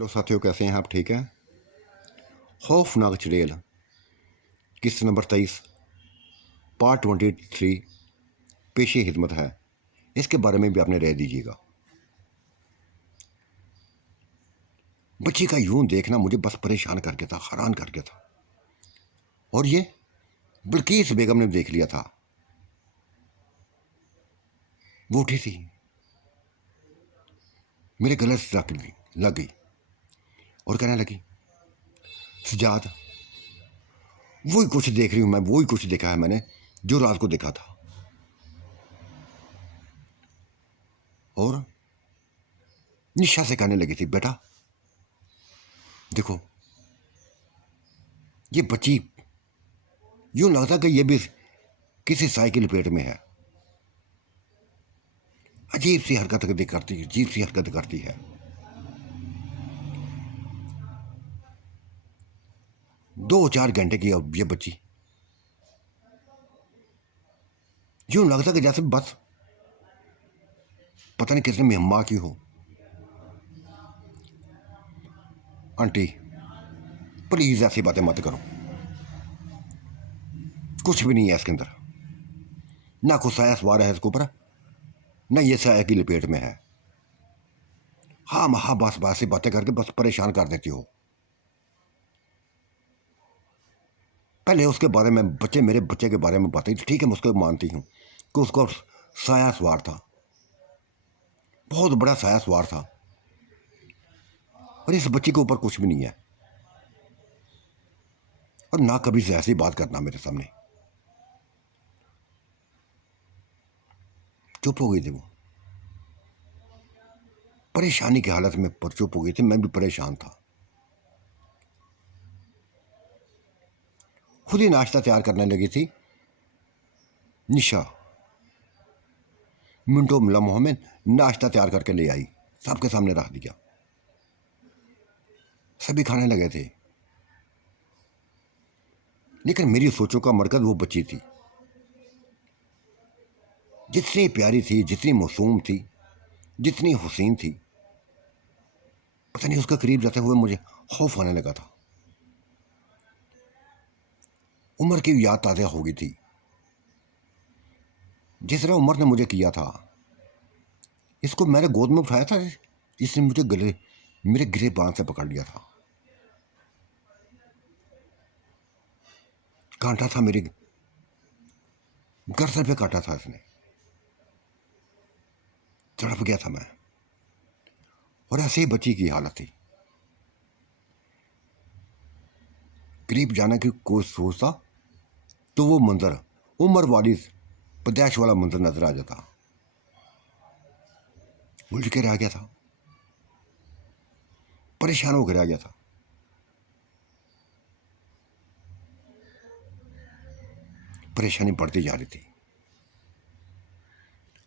Hello साथियों, कैसे हैं आप? ठीक है। खौफनाक चुड़ैल किस्त नंबर 23 पार्ट 23 पेशी हिदमत है। इसके बारे में भी आपने राय दीजिएगा। बच्ची का यूं देखना मुझे बस परेशान करके था, हैरान करके था। और ये बिल्किस बेगम ने देख लिया था। वो उठी थी, मेरे गले से लग गई और कहने लगी, सजाद, वही कुछ देख रही हूं मैं, वही कुछ देखा है मैंने जो रात को देखा था। और निशा से कहने लगी थी, बेटा देखो, ये बच्ची यूं लगता कि ये भी किसी साई की लपेट में है। अजीब सी हरकत करती है, अजीब सी हरकत करती है। 2-4 घंटे की अब ये बच्ची यूं लगता कि जैसे बस पता नहीं किसने मेहमा की हो। आंटी प्लीज ऐसी बातें मत करो, कुछ भी नहीं है इसके अंदर, ना कुछ साया सवार है इसके ऊपर, ना ये साया की लपेट में है। हाँ बस बात से बातें करके बस परेशान कर देती हो। पहले उसके बारे में मेरे बच्चे के बारे में बातें ठीक है, मैं उसको मानती हूँ कि उसको साया सवार था, बहुत बड़ा साया सवार था। और इस बच्ची के ऊपर कुछ भी नहीं है। और ना कभी से ऐसी बात करना मेरे सामने। चुप हो गई थी वो, परेशानी की हालत में पर चुप हो गई थी। मैं भी परेशान था। खुद ही नाश्ता तैयार करने लगी थी निशा। मिनटों लम्हों में नाश्ता तैयार करके ले आई, सबके सामने रख दिया। सभी खाने लगे थे, लेकिन मेरी सोचों का मरकज वो बच्ची थी। जितनी प्यारी थी, जितनी मासूम थी, जितनी हुसीन थी, पता नहीं उसके करीब जाते हुए मुझे खौफ आने लगा था। उम्र की याद ताज़ा हो गई थी। जिस तरह उम्र ने मुझे किया था, इसको मैंने गोद में उठाया था, इसने मुझे मेरे गिरे बांध से पकड़ लिया था। कांटा था मेरी गर्दन पे, काटा था इसने। तड़प गया था मैं। और ऐसे ही बच्ची की हालत थी। करीब जाने की कोई सोचता तो वो मंजर, उम्र वाली पैदाइश वाला मंजर नजर आ जाता। उलझ के रह गया था, परेशान होकर रह गया था। परेशानी बढ़ती जा रही थी,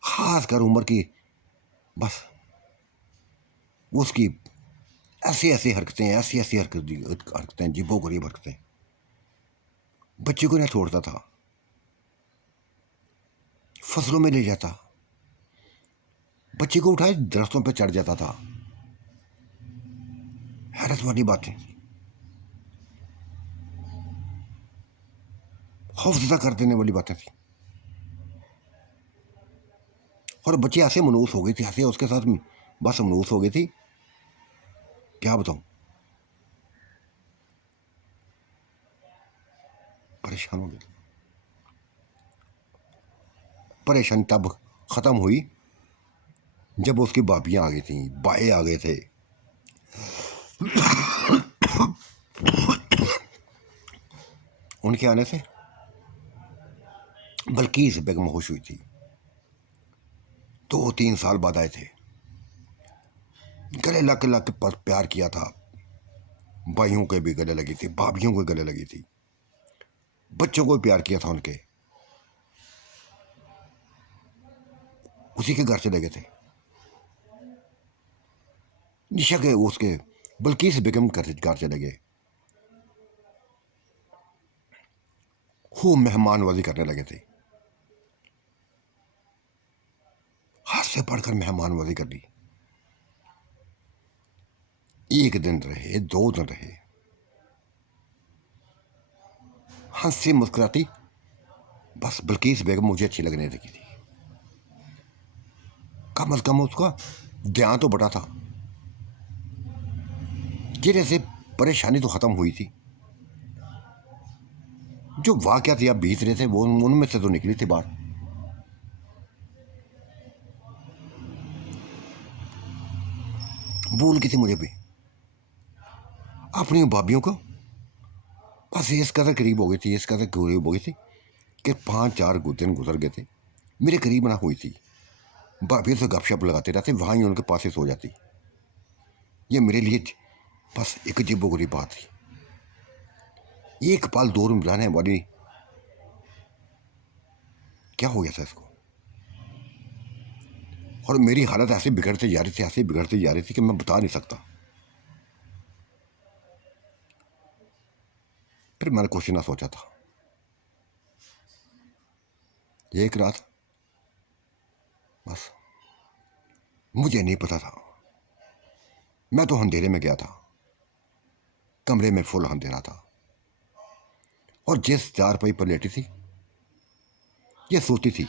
खासकर उम्र की। बस उसकी ऐसी ऐसी हरकतें, ऐसी ऐसी हरकतें, जीबो गरीब हरकतें। बच्ची को ना छोड़ता था, फसलों में ले जाता, बच्ची को उठाए दरख्तों पर चढ़ जाता था। हैरत वाली बातें, खौफजदा कर देने वाली बातें थी। और बच्ची ऐसे मनूस हो गई थी, ऐसे उसके साथ बस मनूस हो गई थी, क्या बताऊं। परेशान हो गई। परेशानी तब ख़त्म हुई जब उसकी भाभियाँ आ गई थी, बाएँ आ गए थे। उनके आने से बल्किस बेगम होश हुई थी। 2-3 साल बाद आए थे। गले लग लग के प्यार किया था। भाइयों के भी गले लगी थी, भाभियों के गले लगी थी, बच्चों को भी प्यार किया था उनके। उसी के घर से लगे थे। निशा के उसके बल्किस बेगम घर से लगे। खूब मेहमानवाजी करने लगे थे। हाथ से पढ़कर मेहमानवाजी कर ली। एक दिन रहे, 2 दिन रहे, हंसती मुस्कुराती, बस बिल्किस बेगम मुझे अच्छी लगने लगी थी। कम से कम उसका ध्यान तो बटा था। चेहरे से परेशानी तो खत्म हुई थी। जो वाकया या बीत रहे थे वो उनमें से तो निकली थी बात। भूल की थी मुझे भी अपनी भाभीयों को। बस इस कदर करीब हो गई थी, इस कदर करीब हो गई थी कि 5-4 दिन गुजर गए थे, मेरे करीब ना हुई थी। भाभी से गपशप लगाते रहते, वहाँ ही उनके पास ही सो जाती। ये मेरे लिए बस एक अजीबोगरीब बात थी। एक पल दूर मिलाने वाली, क्या हो गया था इसको। और मेरी हालत ऐसे बिगड़ती जा रही थी, ऐसे बिगड़ती जा रही थी कि मैं बता नहीं सकता। फिर मैंने कुछ ना सोचा था। एक रात बस मुझे नहीं पता था, मैं तो अंधेरे में गया था, कमरे में फुल अंधेरा था। और जिस चारपाई पर लेटी थी ये सोती थी,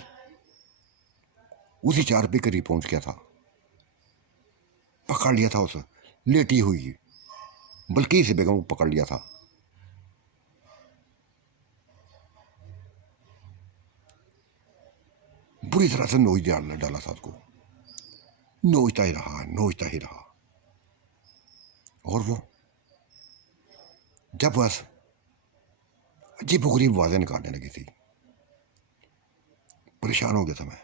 उसी चारपाई करीब पहुंच गया था, पकड़ लिया था उसे लेटी हुई, बल्कि इस बेगम को पकड़ लिया था। बुरी तरह से नोच डाला था उसको, नोचता ही रहा, नोचता ही रहा। और वो जब बस अजीब गरीब आवाजें निकालने लगी थी, परेशान हो गया था मैं।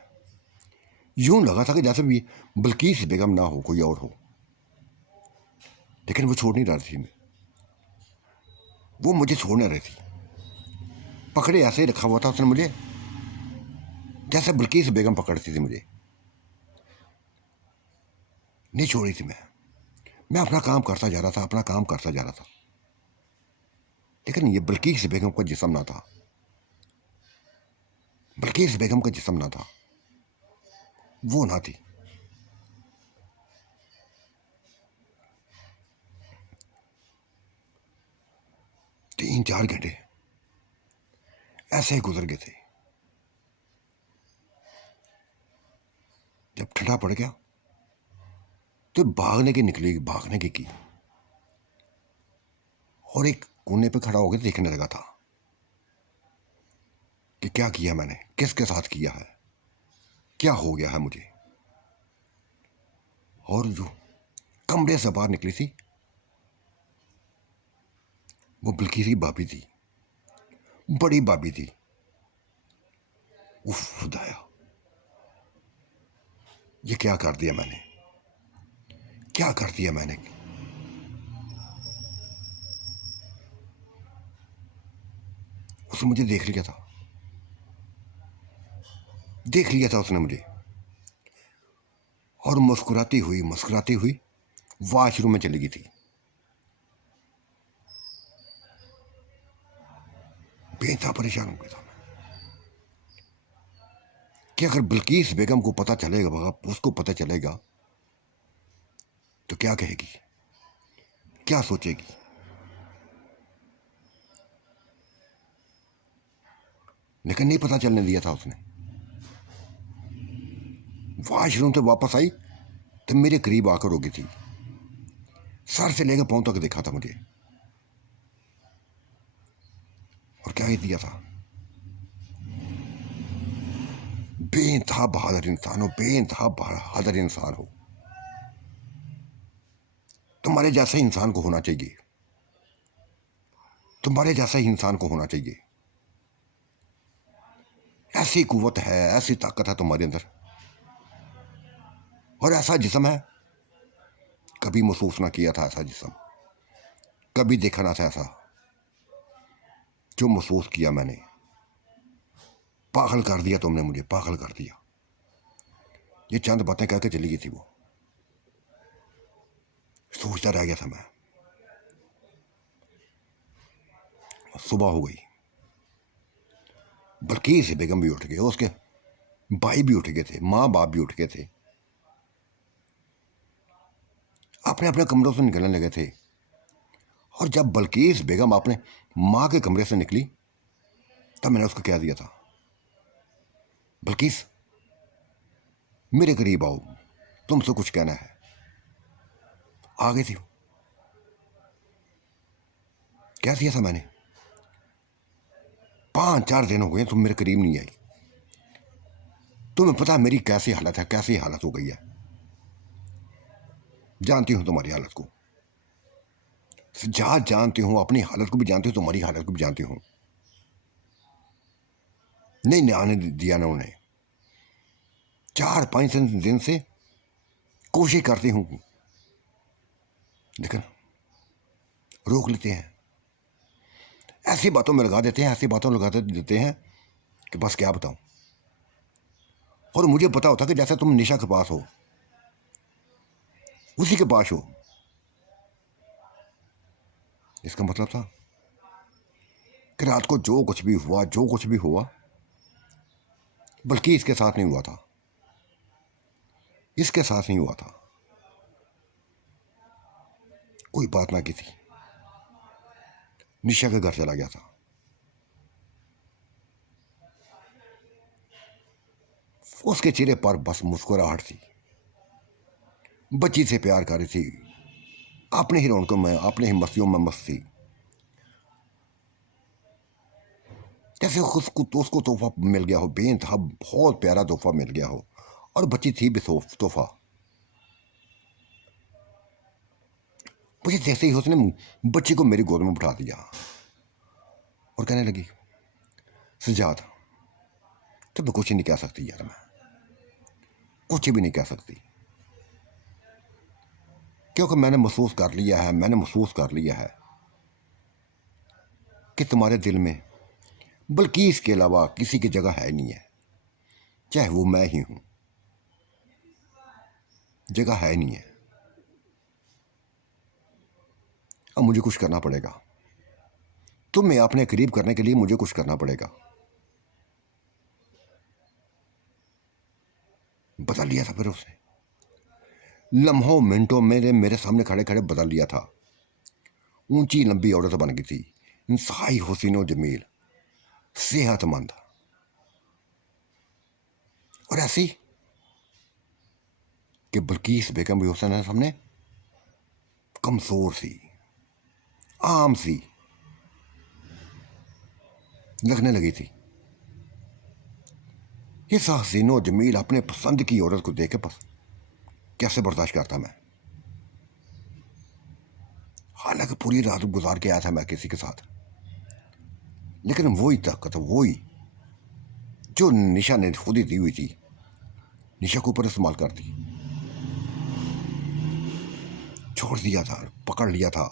यूं लगा था कि जैसे भी बल्किस बेगम ना हो, कोई और हो। लेकिन वो छोड़ नहीं रही थी, वो मुझे छोड़ नहीं रही थी। पकड़े ऐसे ही रखा हुआ था उसने मुझे, जैसे बल्किस बेगम पकड़ती थी मुझे। नहीं छोड़ी थी मैं अपना काम करता जा रहा था, अपना काम करता जा रहा था। लेकिन ये बल्किस बेगम का जिस्म ना था, बल्किस बेगम का जिस्म ना था, वो ना थी। 3-4 घंटे ऐसे ही गुजर गए थे। जब ठंडा पड़ गया तो भागने की निकली, भागने की और एक कोने पे खड़ा होकर देखने लगा था कि क्या किया मैंने, किसके साथ किया है, क्या हो गया है मुझे। और जो कमरे से बाहर निकली थी वो बल्कि की भाभी थी, बड़ी भाभी थी। उफ खुदाया, ये क्या कर दिया मैंने, क्या कर दिया मैंने। उसने मुझे देख लिया था, देख लिया था उसने मुझे। और मुस्कुराती हुई वॉशरूम में चली गई थी। बेहद परेशान हो गया था कि अगर बिल्किस बेगम को पता चलेगा, उसको पता चलेगा तो क्या कहेगी, क्या सोचेगी। लेकिन नहीं पता चलने दिया था उसने। वॉशरूम से वापस आई तो मेरे करीब आकर होगी थी, सर से लेकर पांव तक देखा था मुझे। और क्या ही दिया था, बेइंतहा बहादुर इंसान हो, बेइंतहा बहादुर इंसान हो। तुम्हारे जैसा इंसान को होना चाहिए, तुम्हारे जैसा ही इंसान को होना चाहिए। ऐसी कुव्वत है, ऐसी ताकत है तुम्हारे अंदर, और ऐसा जिस्म है, कभी महसूस ना किया था ऐसा जिस्म, कभी देखा ना था ऐसा जो महसूस किया मैंने। पागल कर दिया तुमने मुझे, पागल कर दिया। ये चंद बातें कह के चली गई थी वो, सोचता रह गया था मैं। सुबह हो गई, बल्किस बेगम भी उठ गए, उसके भाई भी उठ गए थे, माँ बाप भी उठ गए थे। अपने अपने कमरों से निकलने लगे थे। और जब बल्कीस बेगम अपने माँ के कमरे से निकली तब मैंने उसको कह दिया था, बल्कीस मेरे करीब आओ, तुमसे कुछ कहना है। आ गई थी, कह दिया था मैंने, 5-4 दिन हो गए तुम मेरे करीब नहीं आई। तुम्हें पता है मेरी कैसी हालत है, कैसी हालत हो गई है। जानती हूं तुम्हारी हालत को, सजाद जानती हूं, अपनी हालत को भी जानती हूं, तुम्हारी हालत को भी जानती हूं। नहीं आने दिया ना उन्हें, 4-5 दिन से कोशिश करती हूं, लेकिन रोक लेते हैं। ऐसी बातों में लगा देते हैं, ऐसी बातों में लगा देते हैं कि बस क्या बताऊं। और मुझे पता होता कि जैसे तुम निशा के पास हो, उसी के पास हो। इसका मतलब था कि रात को जो कुछ भी हुआ, जो कुछ भी हुआ, बल्कि इसके साथ नहीं हुआ था, इसके साथ नहीं हुआ था। कोई बात ना की थी, निशा के घर चला गया था। उसके चेहरे पर बस मुस्कुराहट थी, बच्ची से प्यार कर रही थी, अपने ही रौनकों में, अपने ही मस्तियों में मस्त थी। जैसे उसको तोहफा मिल गया हो, बेइंतहा बहुत प्यारा तोहफा मिल गया हो, और बच्ची थी भी तोहफा। मुझे जैसे ही उसने बच्ची को मेरी गोद में बिठा दिया और कहने लगी, सजाद तो मैं कुछ नहीं कह सकती यार, मैं कुछ भी नहीं कह सकती, क्योंकि मैंने महसूस कर लिया है, मैंने महसूस कर लिया है कि तुम्हारे दिल में बल्कि इसके अलावा किसी की जगह है नहीं है, चाहे वो मैं ही हूं, जगह है नहीं है। अब मुझे कुछ करना पड़ेगा, तुम्हें अपने करीब करने के लिए मुझे कुछ करना पड़ेगा। बदल लिया था फिर उसने, लम्हों मिनटों मेरे सामने खड़े खड़े बदल लिया था। ऊंची लंबी औरत बन गई थी, इंतहाई हुस्न जमील, सेहतमंद, और ऐसी कि बल्कीस बेगम भी हुसैन सामने कमजोर सी, आम सी लगने लगी थी। ये हसीनो जमील अपने पसंद की औरत को देख के बस कैसे बर्दाश्त करता मैं। हालांकि पूरी रात गुजार के आया था मैं किसी के साथ, लेकिन वही ताकत, वही जो निशा ने खुद ही दी हुई थी, निशा को ऊपर इस्तेमाल कर दी, छोड़ दिया था, पकड़ लिया था।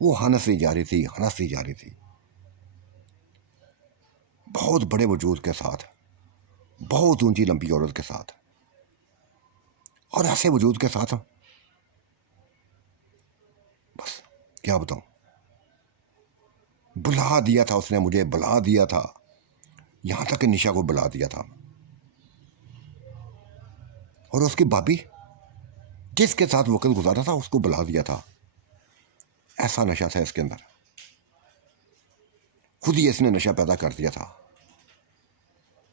वो हंसी जा रही थी, हंसी जा रही थी, बहुत बड़े वजूद के साथ, बहुत ऊंची लंबी औरत के साथ, और ऐसे वजूद के साथ बस क्या बताऊं, बुला दिया था उसने, मुझे बुला दिया था, यहां तक कि निशा को बुला दिया था। और उसकी भाभी जिसके साथ वक्त गुजारा था उसको बुला दिया था। ऐसा नशा था इसके अंदर, खुद ही इसने नशा पैदा कर दिया था।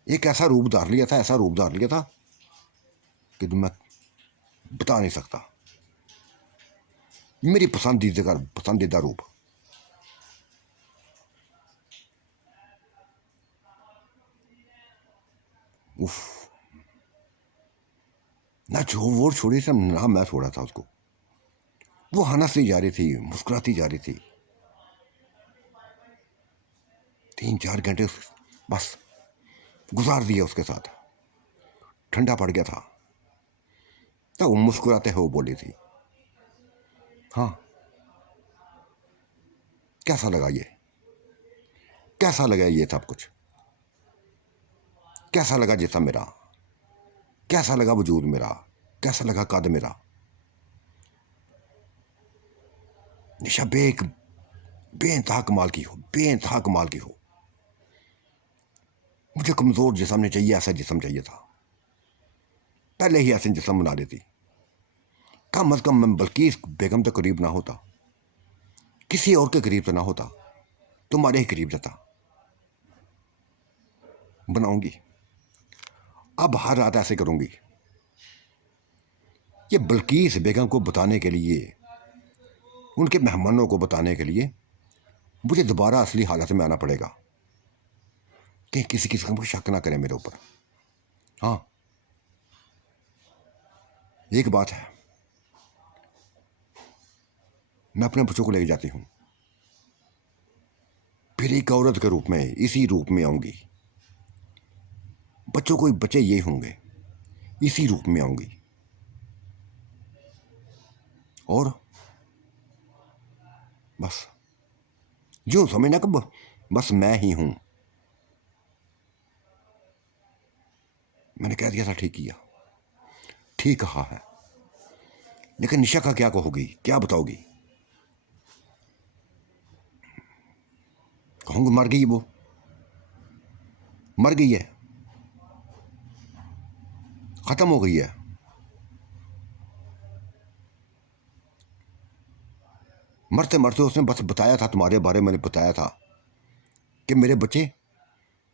एक ऐसा रूप धार लिया था, ऐसा रूप धार लिया था कि मैं बता नहीं सकता। मेरी पसंदीदा रूप। उफ, ना जो वो छोड़ी था ना मैं छोड़ा था उसको। वो हंसती जा रही थी, मुस्कुराती जा रही थी। 3-4 घंटे बस गुजार दिए उसके साथ। ठंडा पड़ गया था तो वो मुस्कुराते हुए बोली थी, हाँ कैसा लगा ये, कैसा लगा ये सब कुछ, कैसा लगा जिसम मेरा, कैसा लगा वजूद मेरा, कैसा लगा कद मेरा। निशा बेइंतहा कमाल की हो, बेइंतहा कमाल की हो। मुझे कमजोर जिस्म नहीं चाहिए, ऐसा जिस्म चाहिए था। पहले ही ऐसे जिस्म बना लेती, कम अज़ कम मैं बल्कीस बेगम के करीब ना होता, किसी और के करीब तो ना होता, तुम्हारे ही करीब जाता। बनाऊंगी, अब हर रात ऐसे करूंगी। ये बल्कीस बेगम को बताने के लिए, उनके मेहमानों को बताने के लिए मुझे दोबारा असली हालत में आना पड़ेगा कि किसी किस्म का शक ना करें मेरे ऊपर। हाँ, एक बात है, मैं अपने बच्चों को लेके जाती हूँ, फिर एक औरत के रूप में, इसी रूप में आऊंगी। बच्चों को बच्चे ये होंगे, इसी रूप में आऊंगी। और बस जो समझना कि बस मैं ही हूं। मैंने कह दिया था, ठीक किया, ठीक कहा है। लेकिन निशा का क्या कहोगी, क्या बताओगी? कहूंगी मर गई, वो मर गई है, खत्म हो गई है। मरते मरते उसने बस बताया था, तुम्हारे बारे में बताया था कि मेरे बच्चे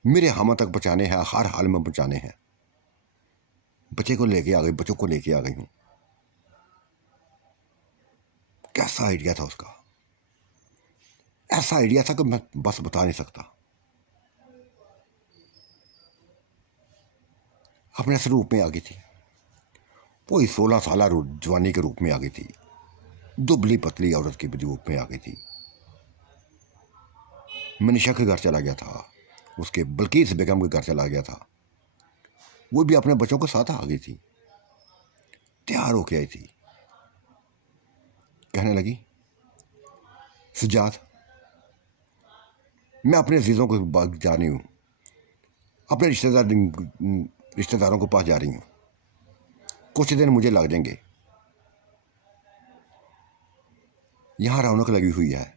मेरे हम तक बचाने हैं, हर हाल में बचाने हैं। बच्चे को लेके आ गई, बच्चों को लेके आ गई हूं। कैसा आइडिया था उसका, ऐसा आइडिया था कि मैं बस बता नहीं सकता। अपने इस रूप में आ गई थी, वही 16 साल जवानी के रूप में आ गई थी, दुबली पतली औरत के रूप में आ गई थी। मैं निशा के घर चला गया था, उसके बल्कीस बेगम के घर चला गया था। वो भी अपने बच्चों के साथ आ गई थी, तैयार होके आई थी। कहने लगी, सजाद, मैं अपने अजीज़ों को जा रही हूँ, अपने रिश्तेदारों के पास जा रही हूँ, कुछ दिन मुझे लग जाएंगे। यहाँ रौनक लगी हुई है,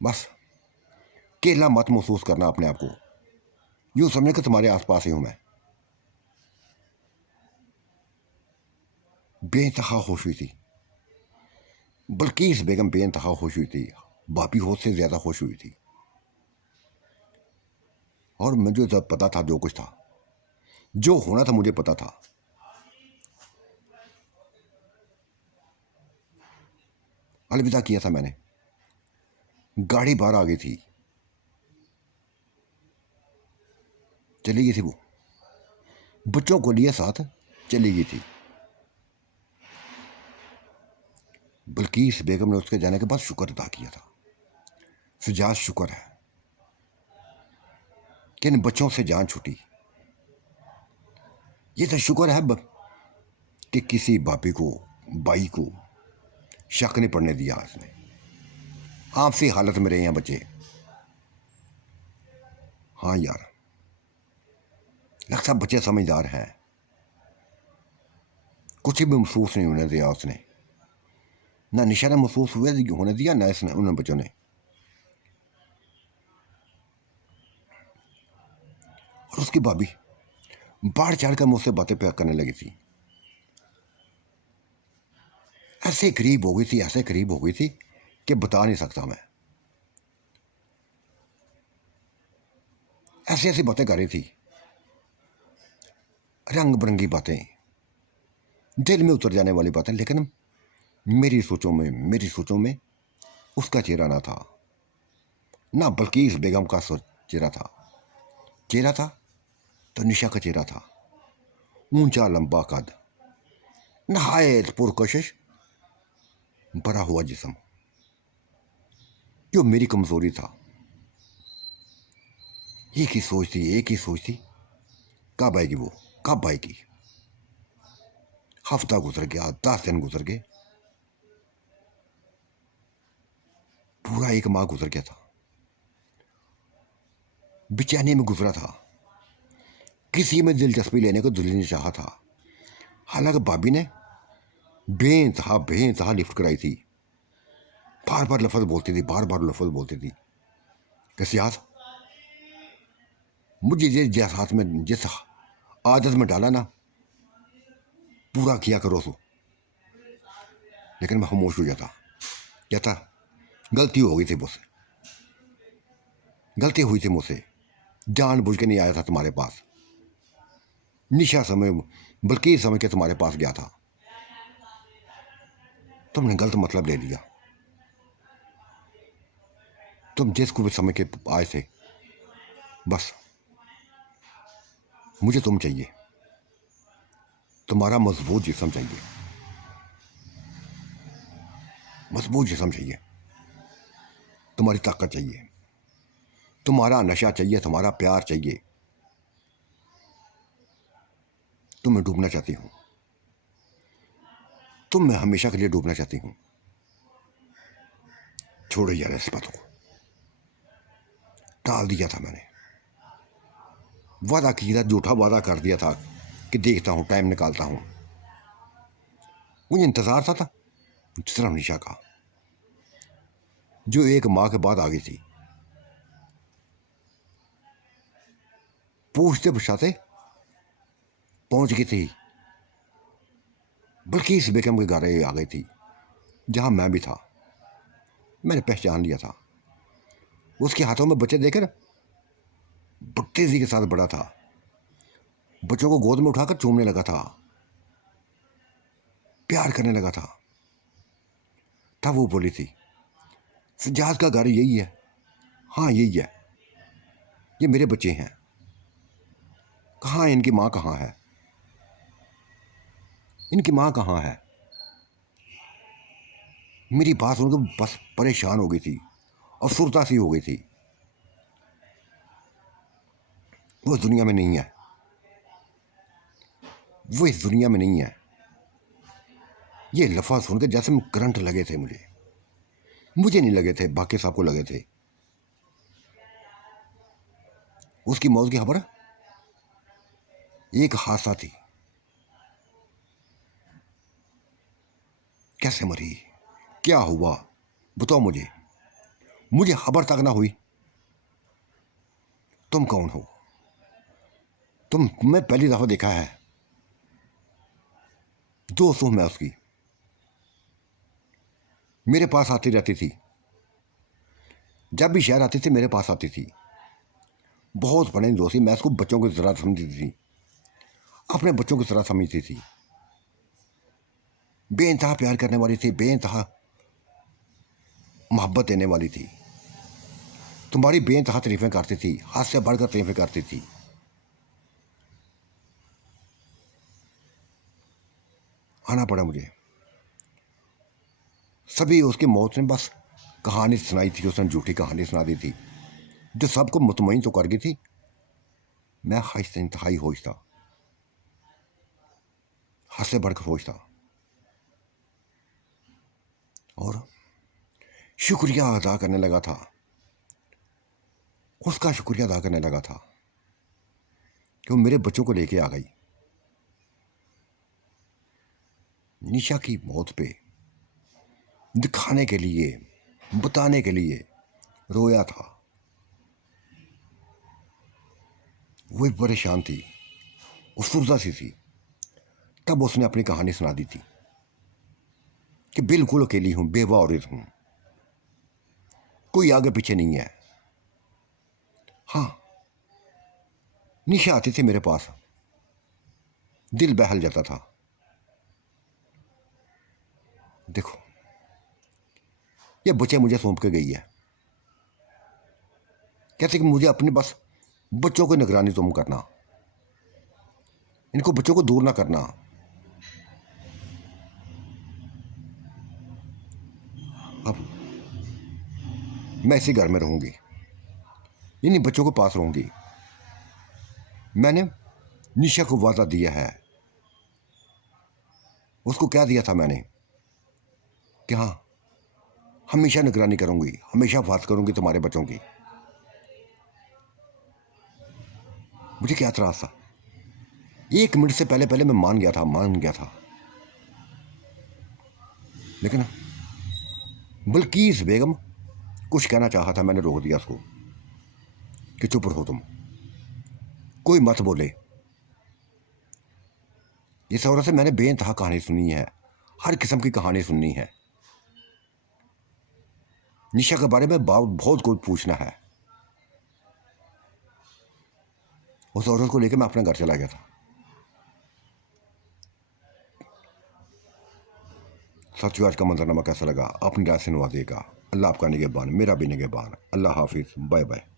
बस अकेला मत महसूस करना अपने आप को, यूँ समझे कि तुम्हारे आसपास ही हूँ मैं। बेइंतहा खुश हुई थी, बल्कीस बेगम बेइंतहा खुश हुई थी, बापी होश से ज़्यादा खुश हुई थी। और मुझे तो पता था, जो कुछ था, जो होना था, मुझे पता था। अलविदा किया था मैंने, गाड़ी बाहर आ गई थी, चली गई थी वो, बच्चों को लिए साथ चली गई थी। बल्कीस बेगम ने उसके जाने के बाद शुक्र अदा किया था, सजाद शुक्र है कि इन बच्चों से जान छूटी। ये तो शुक्र है कि किसी बापी को, बाई को शक नहीं पड़ने दिया इसने। आपसी हालत में रहे हैं बच्चे। हाँ यार, लगता बच्चे समझदार हैं, कुछ भी महसूस नहीं होने दिया उसने, ना निशा ने महसूस होने दिया, ना इसने, उन बच्चों ने। और उसकी भाभी बढ़ चढ़ कर मुझसे बातें प्यार करने लगी थी, ऐसे करीब हो गई थी, ऐसे करीब हो गई थी कि बता नहीं सकता मैं। ऐसी ऐसी बातें कर रही थी, रंग बिरंगी बातें, दिल में उतर जाने वाली बातें। लेकिन मेरी सोचों में उसका चेहरा ना था, ना बल्कीस बेगम का चेहरा था। चेहरा था तो निशा का चेहरा था, ऊंचा लंबा कद, नहायत पुरकशिश भरा हुआ जिस्म, जो मेरी कमजोरी था। एक ही सोच थी, कब आएगी वो, कब आएगी। हफ्ता गुजर गया, 10 दिन गुजर गए, पूरा 1 माह गुजर गया था, बेचैनी में गुजरा था। किसी में दिलचस्पी लेने को दिल ने चाहा था। हालांकि भाभी ने बेइंतहा लिफ्ट कराई थी, बार बार लफ्ज बोलती थी कि सियाज, मुझे जिस आदत में डाला ना, पूरा किया करो सो, लेकिन मैं खामोश हो जाता, कहता गलती हो गई थी मुझसे, गलती हुई थी मुझसे, जानबूझ के नहीं आया था तुम्हारे पास, निशा समय बल्कि समझ के तुम्हारे पास गया था, तुमने गलत मतलब ले लिया। तुम जिसको भी समझ के आए थे, बस मुझे तुम चाहिए, तुम्हारा मजबूत जिस्म चाहिए, मजबूत जिस्म चाहिए, तुम्हारी ताकत चाहिए, तुम्हारा नशा चाहिए, तुम्हारा प्यार चाहिए। तुम मैं डूबना चाहती हूँ, तुम मैं हमेशा के लिए डूबना चाहती हूँ। छोड़ो यार इस बात को, टाल दिया था मैंने, वादा किया था, झूठा वादा कर दिया था कि देखता हूँ, टाइम निकालता हूँ। मुझे इंतजार था सिर्फ निशा का, जो एक माह के बाद आ गई थी। पूछते पूछाते पहुंच गई थी, बल्कि इस बेगम के घर आ गई थी जहां मैं भी था। मैंने पहचान लिया था, उसके हाथों में बच्चे देकर तेजी के साथ बड़ा था, बच्चों को गोद में उठाकर चूमने लगा था, प्यार करने लगा था। तब वो बोली थी सज्जाद का घर यही है, हाँ यही है, ये मेरे बच्चे हैं, कहाँ है इनकी माँ, कहाँ है इनकी माँ, कहाँ है। मेरी बात सुनकर बस परेशान हो गई थी, अफसुर्दा सी हो गई थी। वो इस दुनिया में नहीं है, वो इस दुनिया में नहीं है। ये लफा सुनकर जैसे में करंट लगे थे मुझे नहीं लगे थे, बाकी सबको लगे थे। उसकी मौत की खबर एक हादसा थी, कैसे मरी, क्या हुआ, बताओ मुझे, मुझे खबर तक ना हुई। तुम कौन हो, तुम मैं पहली दफा देखा है, दोस्त हूं मैं उसकी, मेरे पास आती रहती थी, जब भी शहर आती थी मेरे पास आती थी, बहुत बड़े दोस्ती। मैं उसको बच्चों की तरह समझती थी, अपने बच्चों की तरह समझती थी, बेइंतहा प्यार करने वाली थी, बेइंतहा मोहब्बत देने वाली थी, तुम्हारी बेइंतहा तारीफें करती थी, हाथ से बढ़कर तारीफें करती थी। आना पड़ा मुझे, सभी उसकी मौत ने बस कहानी सुनाई थी, उसने झूठी कहानी सुना दी थी, जो सबको मुतमईन तो कर गई थी। मैं खाइश से इंतहाई होश था, हद से बढ़कर होश था, और शुक्रिया अदा करने लगा था, उसका शुक्रिया अदा करने लगा था कि वो मेरे बच्चों को लेके आ गई। निशा की मौत पे दिखाने के लिए, बताने के लिए रोया था। वो परेशान थी, अफसुर्दा सी थी। तब उसने अपनी कहानी सुना दी थी कि बिल्कुल अकेली हूं, बेवा औरत हूं, कोई आगे पीछे नहीं है। हाँ, निशा आती थी मेरे पास, दिल बहल जाता था। देखो ये बच्चे मुझे सौंप के गई है, कहते कि मुझे अपने बस बच्चों की निगरानी तुम करना, इनको बच्चों को दूर ना करना। अब मैं इसी घर में रहूंगी, इन्हीं बच्चों के पास रहूंगी। मैंने निशा को वादा दिया है, उसको क्या दिया था मैंने कि हाँ हमेशा निगरानी करूंगी, हमेशा बात करूंगी तुम्हारे बच्चों की। मुझे क्या एतराज था, 1 मिनट से पहले पहले मैं मान गया था, लेकिन बल्कीस बेगम कुछ कहना चाहा था, मैंने रोक दिया उसको कि चुप रहो तुम, कोई मत बोले। इस औरत से मैंने बेइंतहा कहानी सुनी है, हर किस्म की कहानी सुननी है। निशा के बारे में बहुत कुछ पूछना है। उस औरत को लेकर मैं अपने घर चला गया था। साथियों, आज का मंजरनामा कैसा लगा अपनी राय से नवाजिएगा। अल्लाह आपका निगहबान, मेरा भी निगहबान। अल्लाह हाफिज़, बाय बाय।